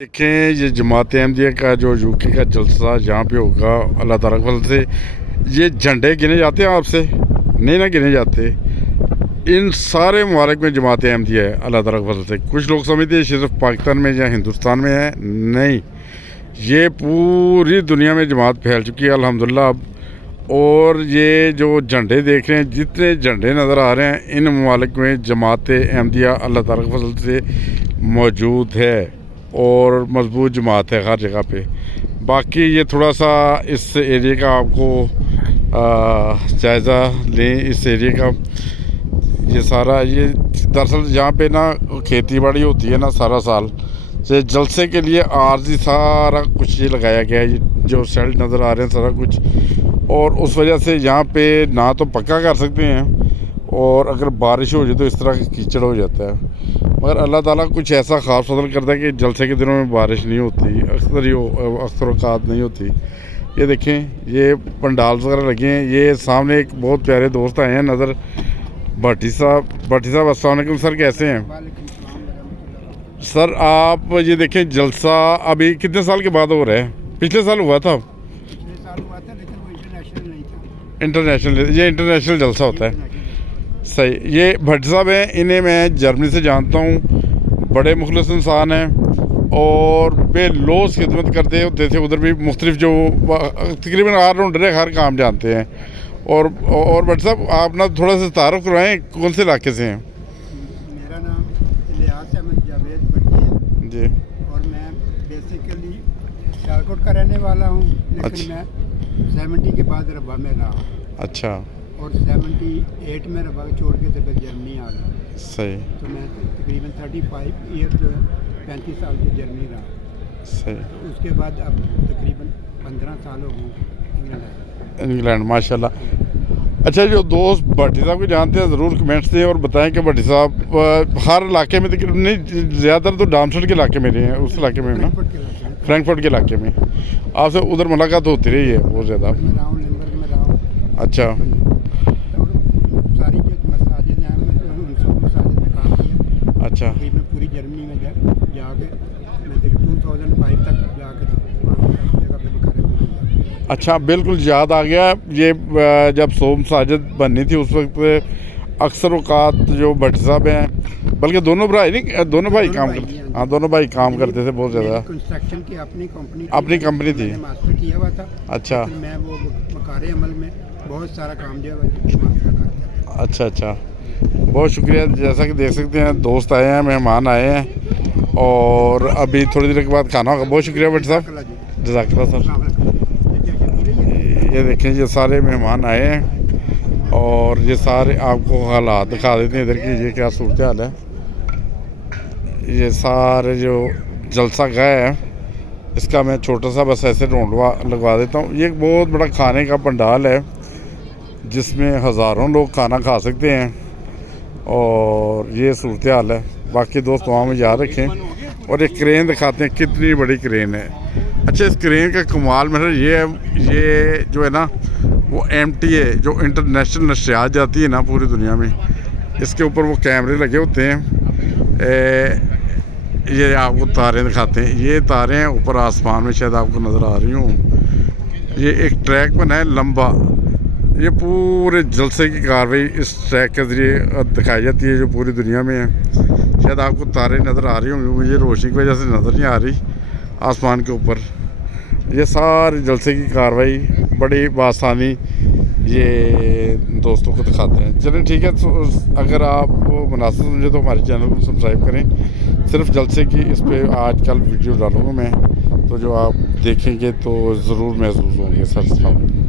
देखें ये जमात अहमदिया का जो यूके का जलसा यहाँ पे होगा अल्लाह ताला के फजल से। ये झंडे गिने जाते हैं आपसे? नहीं ना गिने जाते। इन सारे ममालिक में जमात अहमदिया है अल्लाह ताला के फजल से। कुछ लोग समझते हैं सिर्फ पाकिस्तान में या हिंदुस्तान में है, नहीं, ये पूरी दुनिया में जमात फैल चुकी है अल्हम्दुलिल्लाह अब। और ये जो झंडे देख रहे हैं, जितने झंडे नज़र आ रहे हैं, इन ममालिक में जमात अहमदिया अल्लाह ताला के फजल से मौजूद है और मजबूत जमात है हर जगह पे। बाकी ये थोड़ा सा इस एरिया का आपको जायज़ा लें। इस एरिया का ये सारा, ये दरअसल यहाँ पे ना खेती बाड़ी होती है ना सारा साल, से जलसे के लिए आर्जी सारा कुछ ये लगाया गया है, जो सेल्ट नज़र आ रहे हैं सारा कुछ। और उस वजह से यहाँ पे ना तो पक्का कर सकते हैं, और अगर बारिश हो जाए तो इस तरह का कीचड़ हो जाता है। मगर अल्लाह ताला कुछ ऐसा ख़ास फजल करता है कि जलसे के दिनों में बारिश नहीं होती, अक्सर औकात नहीं होती। ये देखें, ये पंडाल्स वगैरह लगे हैं। ये सामने एक बहुत प्यारे दोस्त आए हैं नज़र, भट्टी साहब। अस्सलाम वालेकुम सर, कैसे हैं सर आप? ये देखें जलसा अभी कितने साल के बाद हो रहा है? पिछले साल हुआ था, इंटरनेशनल, ये इंटरनेशनल जलसा होता है। सही। ये भट्टी साहब हैं, इन्हें मैं जर्मनी से जानता हूँ। बड़े मुखलिस इंसान हैं और बेलौस खिदमत करते होते थे। उधर भी मुख्तलिफ जो तकरीबन ऑलराउंडर है, हर काम जानते हैं। और भट्टी साहब आप ना थोड़ा सा तारुफ करवाएं, कौन से इलाके से हैं? मेरा नाम इलियास अहमद जावेद भट्टी है जी, और मैं बेसिकली सियालकोट का रहने वाला हूँ, लेकिन अच्छा। मैं 70 के बाद रब्बा में रहा। अच्छा, और 78 में रब्बा छोड़ के तो फिर जर्मनी आ गया। सही तो मैं तकरीबन 35 ईयर जो है 35 साल से जर्मनी रहा। सही। तो उसके बाद अब तकरीबन 15 साल हो गए इंग्लैंड, माशाल्लाह। अच्छा, जो दोस्त भट्टी साहब को जानते हैं ज़रूर कमेंट्स दें और बताएं कि भट्टी साहब हर इलाके में तकरीबन नहीं, ज़्यादातर तो डामसट के इलाके में रहे हैं, उस इलाके में ना, फ्रैंकफर्ट के इलाके में। आपसे उधर मुलाकात होती रही है बहुत ज़्यादा? में रहा हूँ, लिम्बर्ग में रहा हूँ। अच्छा, सारी जो मसाजिद हैं उन सब मसाजिद में काम किया। अच्छा, फिर मैं पूरी जर्मनी में जाके मैं 2005 तक जाके जगह पे बखारे में। अच्छा, बिल्कुल याद आ गया। ये जब सोम साजिद बननी थी उस वक्त अक्सर औकात जो भट्टी साहब हैं, बल्कि दोनों भाई नहीं, दोनों भाई काम करते, हाँ दोनों भाई काम करते थे बहुत ज़्यादा। कंस्ट्रक्शन की अपनी कंपनी थी। मास्टर किया हुआ था। अच्छा, फिर मैं वो बखारे अमल में बहुत सारा काम जो है। अच्छा, बहुत शुक्रिया। जैसा कि देख सकते हैं दोस्त आए हैं, मेहमान आए हैं और अभी थोड़ी देर के बाद खाना होगा। बहुत शुक्रिया भट्टी साहब, जज़ाकल्लाह सर। ये देखें, ये सारे मेहमान आए हैं और ये सारे आपको हालात दिखा देते हैं इधर की, ये क्या सूरत हाल है। ये सारे जो जलसा गए हैं, इसका मैं छोटा सा बस ऐसे लगवा देता हूँ। ये एक बहुत बड़ा खाने का पंडाल है जिसमें हज़ारों लोग खाना खा सकते हैं और ये सूरत हाल है। बाकी दोस्त वहाँ में याद रखें। और एक क्रेन दिखाते हैं, कितनी बड़ी क्रेन है। अच्छा, इस क्रेन का कमाल मेरा ये जो है ना, वो MTA जो इंटरनेशनल नशियात जाती है ना पूरी दुनिया में, इसके ऊपर वो कैमरे लगे होते हैं। ये आपको तारें दिखाते हैं, ये तारें हैं ऊपर आसमान में, शायद आपको नज़र आ रही हूँ। ये एक ट्रैक बना है लंबा, ये पूरे जलसे की कार्रवाई इस ट्रैक के ज़रिए दिखाई जाती है जो पूरी दुनिया में है। शायद आपको तारें नज़र आ रही होंगी, मुझे रोशनी की वजह से नज़र नहीं आ रही आसमान के ऊपर। ये सारे जलसे की कार्रवाई बड़ी बासानी ये दोस्तों को दिखाते हैं। चलिए ठीक है, तो अगर आपको मुनासिब समझे तो हमारे चैनल को सब्सक्राइब करें। सिर्फ जलसे की इस पर आजकल वीडियो डालूँगा मैं, तो जो आप देखेंगे तो ज़रूर महसूस होंगे। सर, अस्सलाम वालेकुम।